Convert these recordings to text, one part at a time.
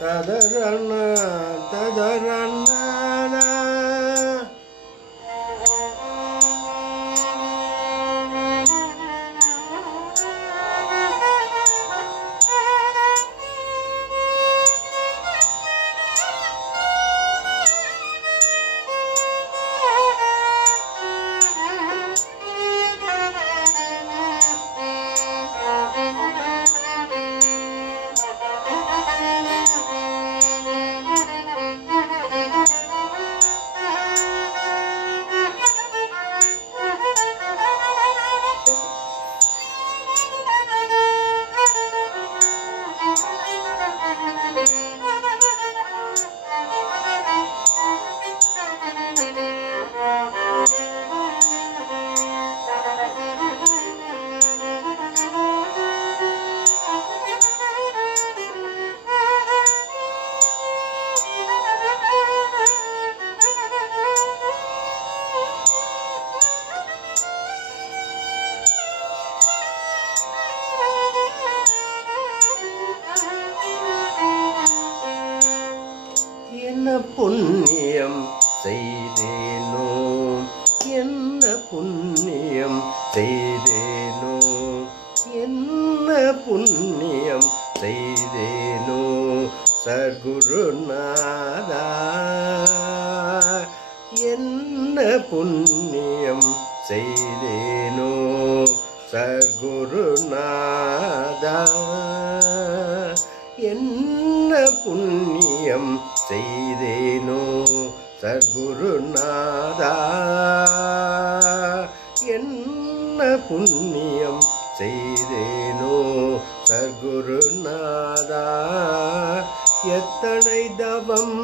ததரன ததரன என்ன புண்ணியம் செய்தேனோ, என்ன புண்ணியம் செய்தேனோ, என்ன புண்ணியம் செய்தேனோ சத்குருநாதா, என்ன புண்ணியம் செய்தேனோ சத்குருநாதா, என்ன புண்ணியம் செய்தேனோ சத்குருநாதா, என்ன புண்ணியம் செய்தேனோ சத்குருநாதா, எத்தனை தவம்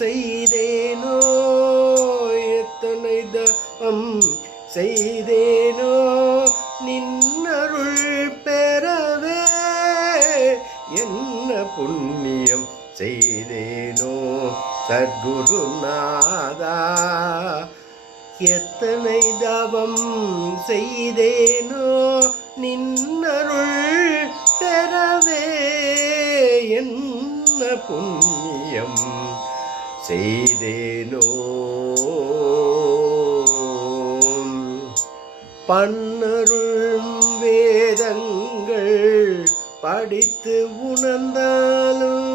செய்தேனோ, எத்தனை தவம் செய்தேனோ நின்னருள் பெறவே, என்ன புண்ணியம் செய்தேனோ சத்குருநாதா, எத்தனை தவம் செய்தேனோ நின்னருள் பெறவே, என்ன புண்ணியம் செய்தேனோ. பன்னருள் வேதங்கள் படித்து உணர்ந்தாலும்,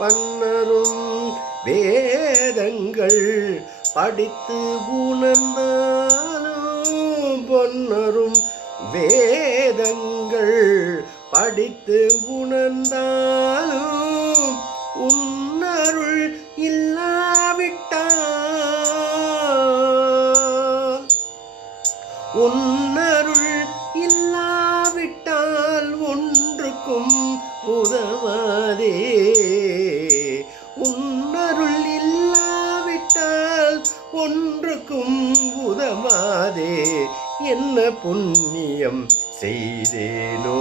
பன்னரும் வேதங்கள் படித்து உணர்ந்தாலும், பொன்னரும் வேதங்கள் படித்து உணர்ந்தாலும் உன்னருள் இல்லாவிட்டால், உன்னருள் இல்லாவிட்டால் ஒன்றுக்கும் உதவாதே, உன்னருள் இல்லாவிட்டால் ஒன்றுக்கும் உதவாதே, என்ன புண்ணியம் செய்தேனோ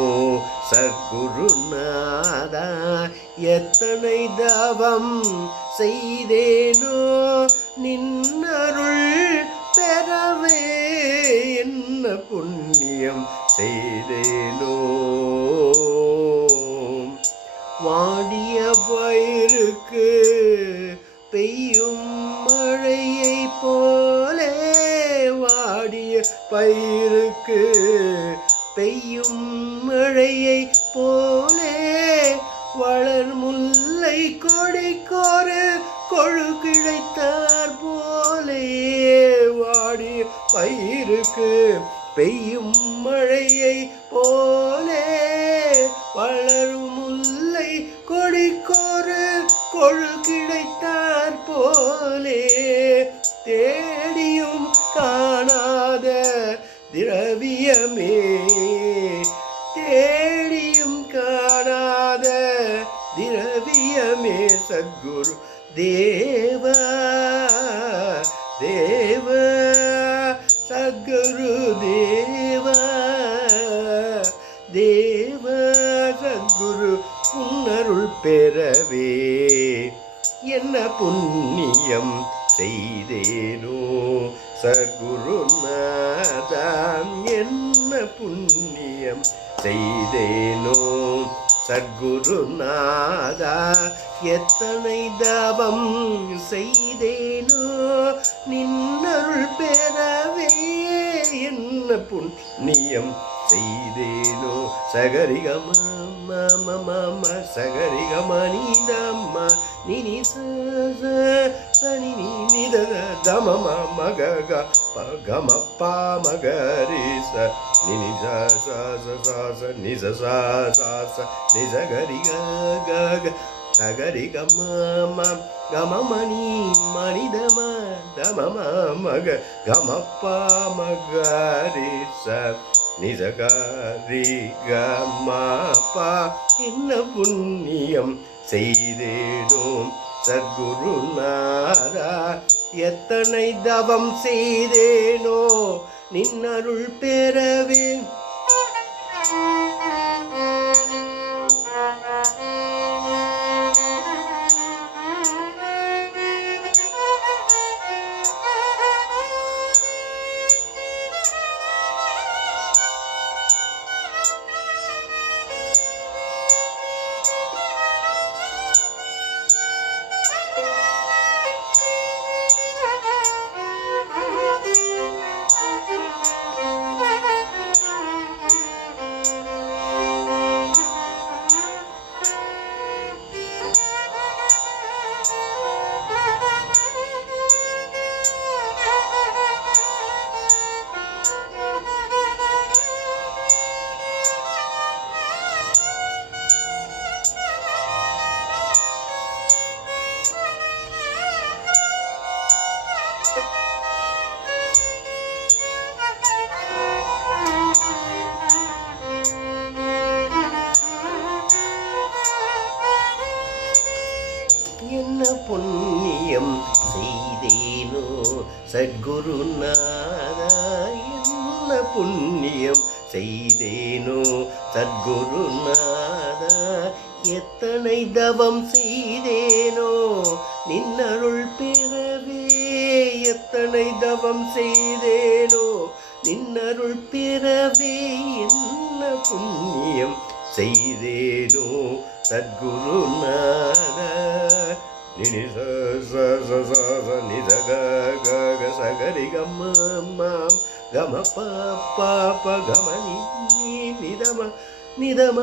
சத்குருநாதா, எத்தனை தவம் செய்தேனோ நின்னருள் பெறவே, என்ன புண்ணியம் செய்தேனோ. வாடிய பயிருக்கு பெய்யும் மழையை போலே, வாடிய பயிருக்கு பெய்யும் மழையை போலே, வளர் முல்லை கொடிக்கொரு கொழு கிழைத்தார் போலே, வாடிய பயிருக்கு பெய்யும் மழையை போலே, வளரும் முல்லை கொடிக்கொரு கொழு கிடைத்தார் போலே, தேடியும் காணாத திரவியமே, தேடியும் காணாத திரவியமே சத்குரு தேவா, தேவா சத்குரு தேவா, தேவா சத்குரு உன்னருள் பெறவே, என்ன புண்ணியம் செய்தேனோ சத்குருநாதா, என்ன புண்ணியம் புண்ணியம் செய்தேனோ சத்குருநாதா எத்தனை தவம் செய்தேனோ நின்னருள் பெறவே என்ன புண்ணியம் செய்தேனோ சகரிகம மம சகரிகமணிதம்ம நினி சனி நித தம மக கம பாமகரி ச நினி ச நிச ச நிச கரி க சகரி கம கம மணி மணிதம தம மக கம பாமகரி ச நிஜகாரி கமபா என்ன புண்ணியம் செய்தேனோ சத்குருநாதா எத்தனை தவம் செய்தேனோ நின்னருள் பெறவே என்ன புண்ணியம் செய்தேனோ சத்குருநாதா என்ன புண்ணியம் செய்தேனோ சத்குருநாதா எத்தனை தவம் செய்தேனோ நின்னருள் பெறவே எத்தனை தவம் செய்தேனோ நின்னருள் பெறவே என்ன புண்ணியம் செய்தேனோ சத்குருநாதா நினி நித சகரி கம கம பாப கம நிதம நிதம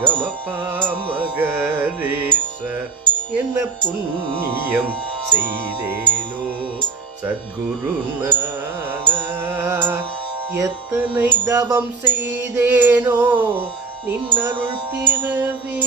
கம பாமகரி ச என்ன புண்ணியம் செய்தேனோ சத்குருநாதா எத்தனை தவம் செய்தேனோ நின்னருள் பெறவே